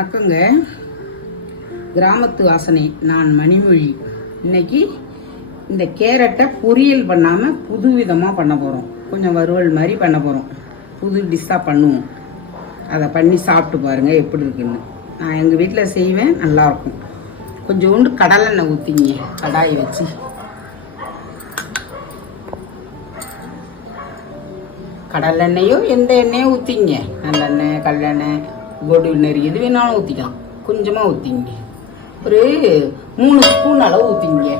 வணக்கங்க. கிராமத்து வாசனை நான் மணிமொழி. இன்னைக்கு இந்த கேரட்டை பொரியல் பண்ணாமல் புது விதமாக பண்ண போகிறோம் கொஞ்சம் வறுவல் மாதிரி பண்ண போகிறோம் புது டிஷ்ஷாக பண்ணுவோம். அதை பண்ணி சாப்பிட்டு பாருங்கள் எப்படி இருக்குன்னு. நான் எங்கள் வீட்டில் செய்வேன் நல்லாயிருக்கும் கொஞ்சோண்டு கடலெண்ணெய் ஊற்றிங்க கடாயை வச்சு. கடலெண்ணெயோ எந்த எண்ணெயோ ஊற்றிங்க நல்லெண்ணெய் கல்லெண்ணெய் கோடு நெறி எது வேணாலும் ஊற்றிக்கலாம் கொஞ்சமாக ஊற்றிங்க ஒரு மூணு ஸ்பூன் அளவு ஊற்றிங்க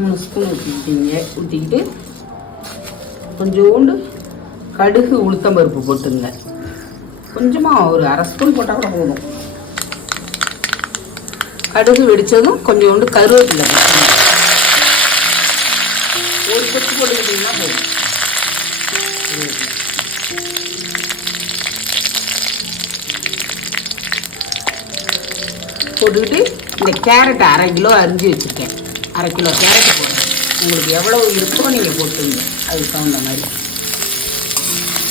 மூணு ஸ்பூன் ஊற்றிக்கிட்டீங்க ஊற்றிக்கிட்டு கொஞ்சோண்டு கடுகு உளுத்தம் பருப்பு போட்டுங்க. கொஞ்சமாக ஒரு அரை ஸ்பூன் போட்டால் கூட போதும். கடுகு வெடிச்சதும் கொஞ்சோண்டு கருவேப்பிலை ஒரு கொத்து போட்டுக்கிட்டீங்கன்னா போதும். போட்டுக்கிட்டு இந்த கேரட் அரை கிலோ அரிஞ்சு வச்சுருக்கேன். அரை கிலோ கேரட் போடுறேன். உங்களுக்கு எவ்வளோ இருக்கோ நீங்கள் போட்டுங்க அதுக்கு தகுந்த மாதிரி.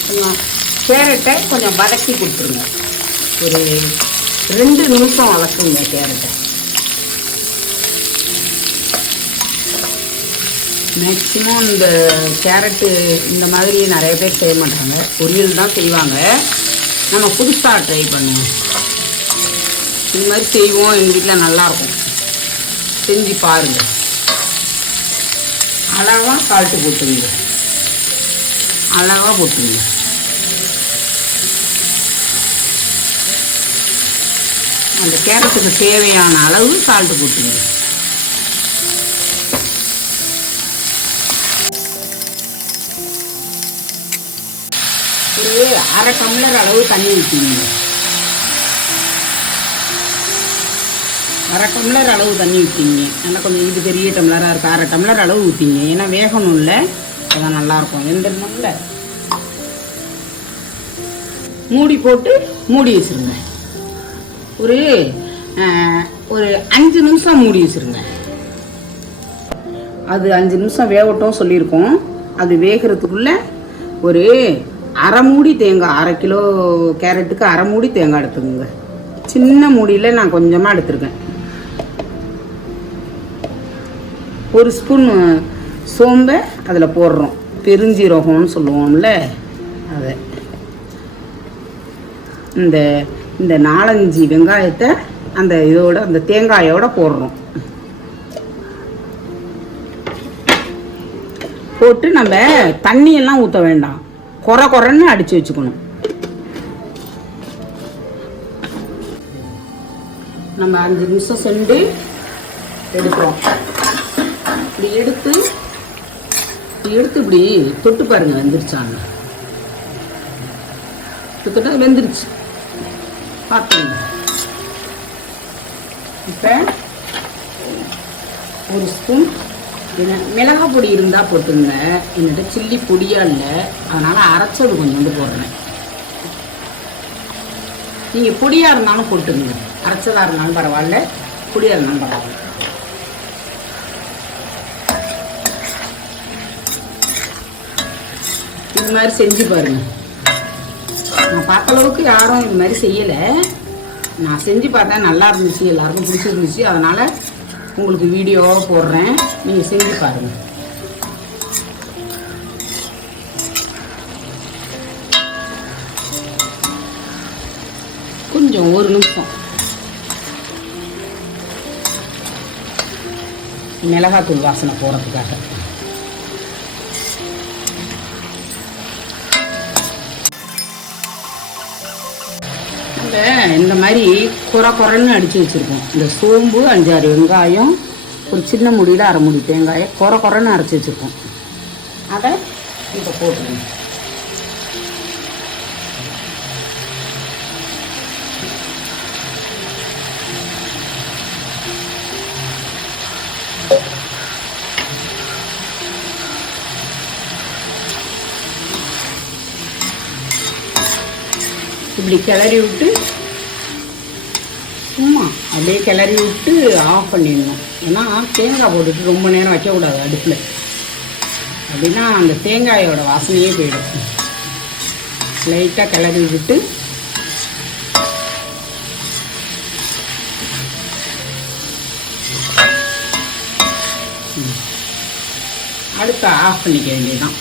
கொஞ்சம் கேரட்டை கொஞ்சம் வதக்கி கொடுத்துருங்க. ஒரு ரெண்டு நிமிஷம் வதக்குங்க கேரட்டை. மேக்ஸிமம் இந்த கேரட்டு இந்த மாதிரி நிறைய பேர் செய்ய மாட்டாங்க. பொரியல் தான் செய்வாங்க. நம்ம புதுசாக ட்ரை பண்ணுவோம். இந்த மாதிரி செய்வோம். எங்கள் வீட்டில் நல்லாயிருக்கும் செஞ்சு பாருங்கள் அளவாக சால்ட்டு போட்டுங்க அளவாக போட்டுங்க அந்த கேரட்டுக்கு தேவையான அளவு சால்ட்டு போட்டுங்க ஒரு அரை டம்ளர் அளவு தண்ணி ஊற்றிங்க அரை டம்ளர் அளவு தண்ணி ஊற்றிங்க நல்லா கொஞ்சம் இது பெரிய டம்ளராக இருக்குது அரை டம்ளர் அளவு ஊற்றிங்க ஏன்னா வேகணும்ல அதான் நல்லாயிருக்கும். வெந்துடணும்ல மூடி போட்டு மூடி வச்சுருங்க. ஒரு ஒரு அஞ்சு நிமிஷம் மூடி வச்சுருங்க. அது அஞ்சு நிமிஷம் வேகட்டும் சொல்லியிருக்கோம். அது வேகிறதுக்குள்ளே ஒரு அரை மூடி தேங்காய் அரை கிலோ கேரட்டுக்கு அரை மூடி தேங்காய் எடுத்துக்கோங்க. சின்ன மூடியில் நான் கொஞ்சமாக எடுத்துருக்கேன். ஒரு ஸ்பூன் சோம்பை அதில் போடுறோம். பெருஞ்சீரகம்னு சொல்லுவோம்ல அதை. இந்த இந்த நாலஞ்சு வெங்காயத்தை அந்த இதோட அந்த தேங்காயோட போடுறோம். போட்டு நம்ம தண்ணியெல்லாம் ஊற்ற வேண்டாம். குறை குறைன்னு அடித்து வச்சுக்கணும். நம்ம அஞ்சு நிமிஷம் செண்டு எடுக்கிறோம். இப்படி எடுத்து இப்படி எடுத்து இப்படி தொட்டு பாருங்க வெந்துருச்சான்னு. தொட்டுட்டா வெந்துருச்சு. பார்த்துங்க இப்போ ஒரு ஸ்பூன் என்ன- மிளகாய் பொடி இருந்தால் போட்டுங்க. என்னோட சில்லி பொடியா இல்லை. அதனால் அரைச்சது கொஞ்சோண்டு போடுறேன். நீங்கள் பொடியாக இருந்தாலும் போட்டுங்க அரைச்சதாக இருந்தாலும் பரவாயில்ல பொடியாக இருந்தாலும் பரவாயில்ல. இது மாதிரி செஞ்சு பாருங்க. நான் பார்த்த அளவுக்கு யாரும் இது மாதிரி செய்யலை. நான் செஞ்சு பார்த்தேன் நல்லா இருந்துச்சு எல்லாருக்கும் பிடிச்சிருந்துச்சு. அதனால் உங்களுக்கு வீடியோவாக போடுறேன். நீங்கள் செஞ்சு பாருங்கள் கொஞ்சம் ஒரு நிமிஷம். மிளகாத்தூள் வாசனை போகிறதுக்காக நம்ம இந்த மாதிரி குறை குறைன்னு அடித்து வச்சுருக்கோம் இந்த சோம்பு அஞ்சாறு வெங்காயம் ஒரு சின்ன முடியில் அரை முடி தேங்காயம் குறை குறைன்னு அரைச்சி வச்சுருக்கோம் அதை? இப்போ போட்டுருங்க இப்படி கிளறி விட்டு சும்மா அப்படியே கிளறி விட்டு ஆஃப் பண்ணிடணும். ஏன்னா தேங்காய் போட்டுட்டு ரொம்ப நேரம் வைக்கக்கூடாது அடுப்பில். அப்படின்னா அந்த தேங்காயோட வாசனையே போயிடும். லைட்டாக கிளறி விட்டு அடுத்த ஆஃப் பண்ணிக்க வேண்டியதான்